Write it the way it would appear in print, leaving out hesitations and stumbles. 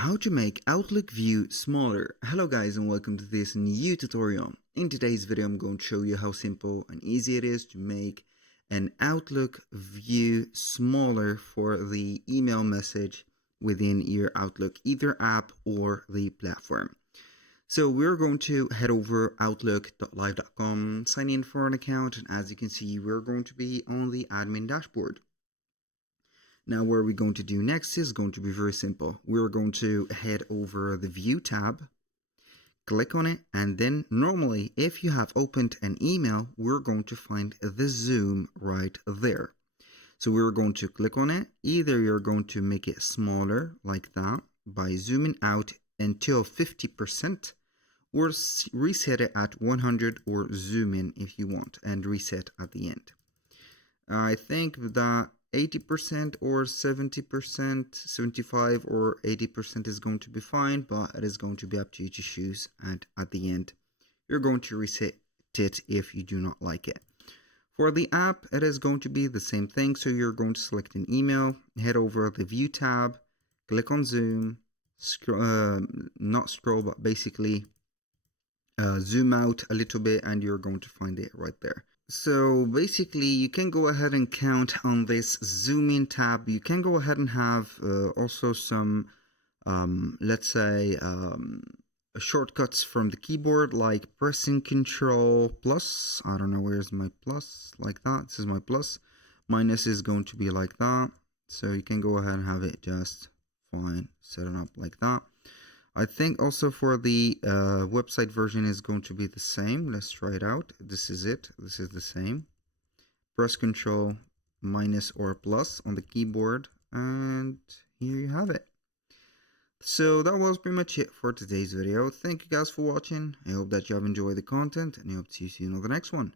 How to make Outlook view smaller. Hello guys and welcome to this new tutorial. In today's video I'm going to show you how simple and easy it is to make an Outlook view smaller for the email message within your Outlook either app or the platform. So we're going to head over outlook.live.com, sign in for an account, and as you can see we're going to be on the admin dashboard. Now what we're going to do next is going to be very simple. We're going to head over the View tab, click on it, and then normally if you have opened an email, we're going to find the zoom right there. So we're going to click on it. Either you're going to make it smaller like that by zooming out until 50%, or reset it at 100 or zoom in if you want and reset at the end. I think that 80% or 70%, 75 or 80% is going to be fine, but it is going to be up to you to choose, and at the end you're going to reset it if you do not like it. For the app, it is going to be the same thing. So you're going to select an email, head over the View tab, click on zoom, not scroll but basically zoom out a little bit, and you're going to find it right there. So basically you can go ahead and count on this zoom in tab. You can go ahead and have also some let's say shortcuts from the keyboard, like pressing Control plus. I don't know, where's my plus, like that. This is my plus. Minus is going to be like that. So you can go ahead and have it just fine, set it up like that. I think also for the website version is going to be the same. Let's try it out. This is it. This is the same. Press Control minus or plus on the keyboard, and here you have it. So that was pretty much it for today's video. Thank you guys for watching. I hope that you have enjoyed the content, and I hope to see you on the next one.